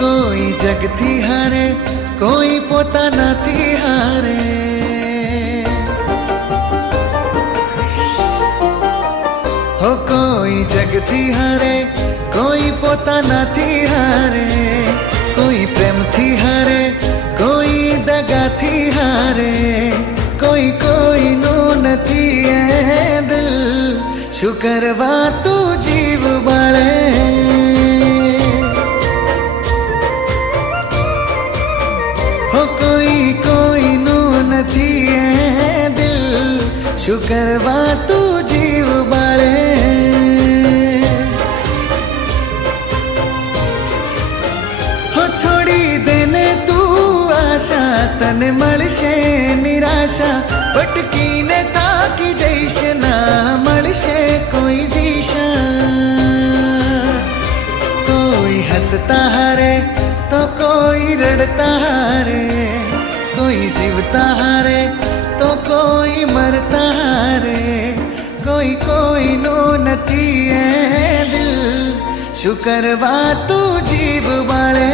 કોઈ જગથી હારે, કોઈ પોતાનાથી હારે. હો કોઈ જગથી હારે, કોઈ પોતાનાથી હારે, કોઈ પ્રેમથી હારે, કોઈ દગાથી હારે, કોઈ કોઈનું નથી એ દિલ. શું કરવા તું જીવ બાળે? હો કોઈ કોઈનું નથી એ દિલ. શું કરવા તું જીવ બાળે? હો છોડી દેને તું આશા, તને મળશે નિરાશા. ભટકીને તાકી જઈશ, ના મળશે કોઈ દિશા. કોઈ હસતા હારે તો કોઈ રડતા હારે, કોઈ જીવતા હારે તો કોઈ મરતા હારે, કોઈ કોઈનું નથી એ દિલ. શું કરવા તું જીવ બાળે?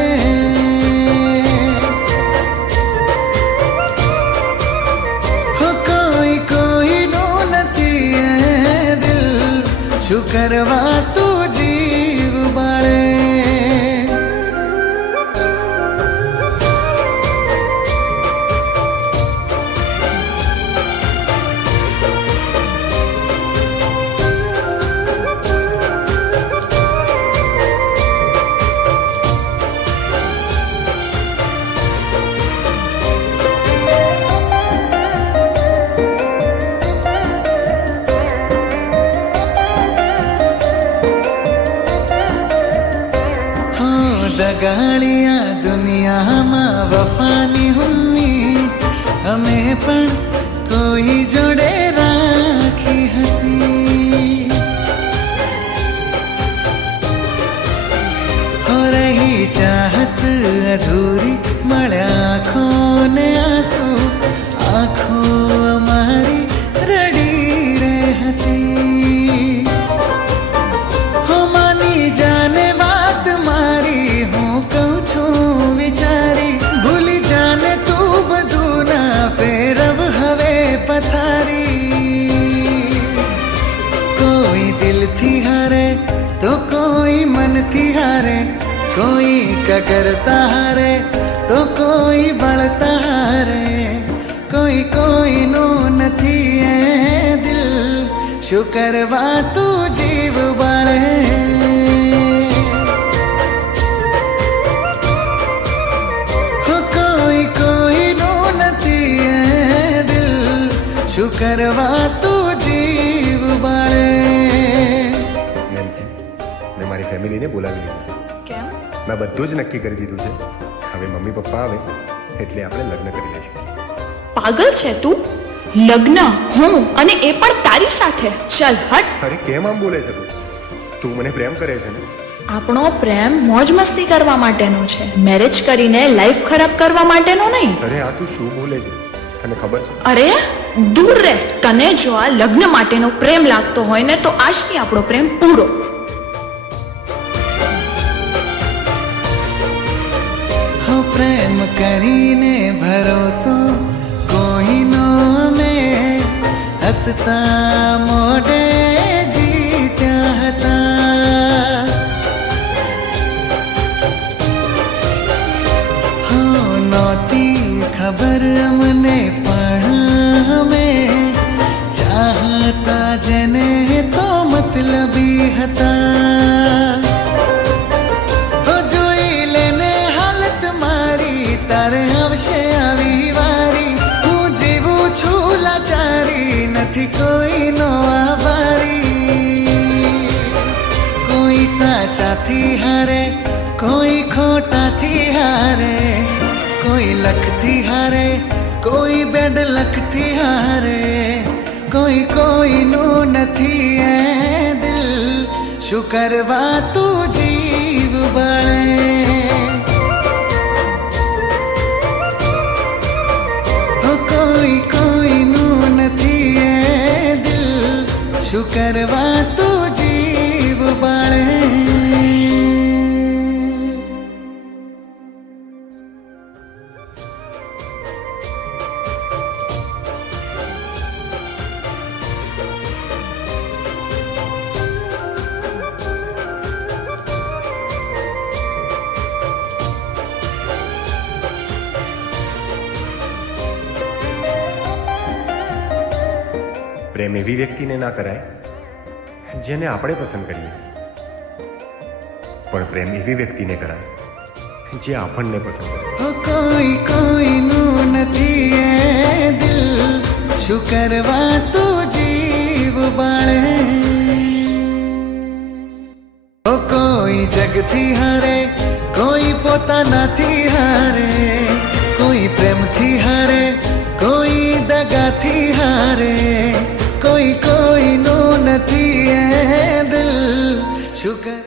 શું કરવા તું જીવ બાળે? દગાળિયા દુનિયામાં વફાની હુન્ની, અમે પણ કોઈ જોડે રાખી હતી. હો રહી ચાહત અધૂરી, મળ્યા આંખોને આંસુ, આંખો અમારી રડી રે હતી. હો માની જાને વાત મારી, હું કહું છું વિચારી. ભૂલી જાને તું બધું, ના ફેરવ હવે પથારી. કોઈ દિલથી હારે તો કોઈ મનથી હારે, કોઈ કગરતા હારે તો કોઈ બળતા હારે, કોઈ કોઈનું નથી એ દિલ. શું કરવા તું જીવ બાળે? શું કરવા તું જીવ બાળે? નેન્સી, મેં મારી ફેમિલીને બોલાવી લીધું છે. કેમ? મેં બધું જ નક્કી કરી દીધું છે. હવે મમ્મી પપ્પા આવે એટલે આપણે લગ્ન કરી લઈશું. પાગલ છે તું? લગ્ન હું, અને એ પણ તારી સાથે? ચલ હટ. અરે કેમ આમ બોલે છે તું? તું મને પ્રેમ કરે છે ને? આપણો પ્રેમ મોજ મસ્તી કરવા માટેનો છે, મેરેજ કરીને લાઈફ ખરાબ કરવા માટેનો નહીં. અરે આ તું શું બોલે છે? તને ખબર છે? અરે દૂર રહે. તને જો આ લગ્ન માટેનો પ્રેમ લાગતો હોય ને, તો આજથી આપણો પ્રેમ પૂરો. હો પ્રેમ કરીને ભરોસો કોઈનો, અમે હસતા મોઢે જીત્યા હતા. હો નહોતી ખબર અમને, પણ અમે ચાહતા જેને તો મતલબી હતા. હો જોઈ લેને હાલત મારી, તારે આવશે આવી વારી. હું જીવું છું લાચારી, નથી કોઈનો આભારી. કોઈ સાચાથી હારે, કોઈ ખોટાથી હારે, કોઈ લખથી હારે, કોઈ બેડ લખથી હારે, કોઈ કોઈનું નથી એ દિલ. શું કરવા તું જીવ બાળે? હો કોઈ કોઈનું નથી એ દિલ. શું કરવા તું જીવ બાળે? પ્રેમ એવી વ્યક્તિને ના કરાય જેને આપણે પસંદ કરીએ, પણ પ્રેમ એવી વ્યક્તિને કરાય જે આપણને પસંદ કરે. ઓ કોઈ કોઈનું નથી એ દિલ, શું કરવા તું જીવ બાળે. ઓ કોઈ જગથી હારે, કોઈ પોતાનાથી હારે, કોઈ પ્રેમથી હારે, કોઈ દગાથી હારે, કોઈ કોઈનું નથી એ દિલ, શું કર